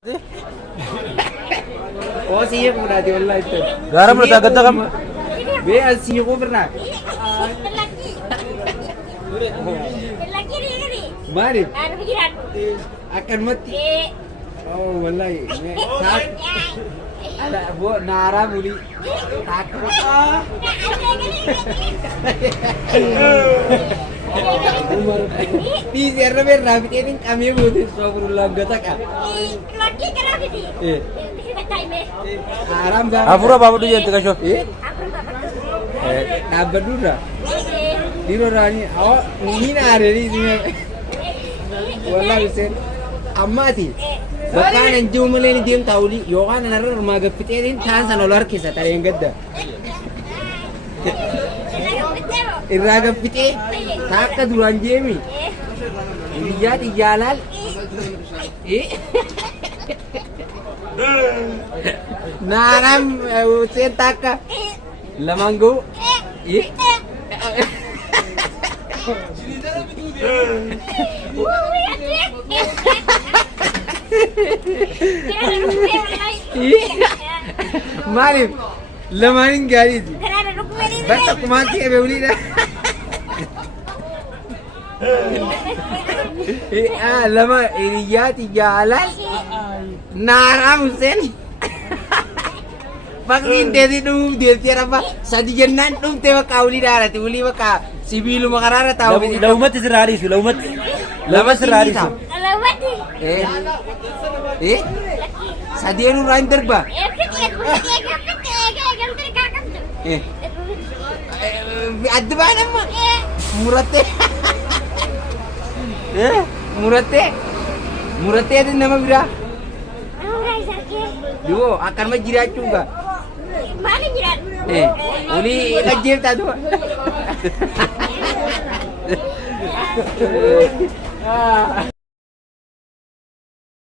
Oh siya po natin online ito. Garam mo tagad na kam. Be siya ko pernah. Lagi ni. Mari Ano pikiran? akan mati. Oh wallahi. Ada bu nara muli takut. Di siapa bernabi ini kami butuh sobrang gatak ah. Lagi kenapa sih? Kita time. Haram dah. Afura babu tu yang tengah show. Nabar dulu dah. Di rani awak ini ada di sini. Wallahi sen amati. Bukan anjum meleni diam tauli. Yogan narar rumah gapiterin chance anolar kisah tadi yang gada. Iraga pite taka duran jemi. Dia di jalan. Naram sen taka. Lamanggo. Marif, lamanin gari tu. Basta kumati ke beuli dah. Lama iriya jalan. Naram sen. Pakin dedi dum dia tiara apa? Sadi jennan dum tewa kauli dara tu uli maka sibilu makarara tahu. Laumat serari su laumat. Laumat serari su. Sadi anu rander ba? Ada mana mah? Murate. Murate ada nama bira. Duo akan majira juga. Mana jiran? Uli kajir tadu.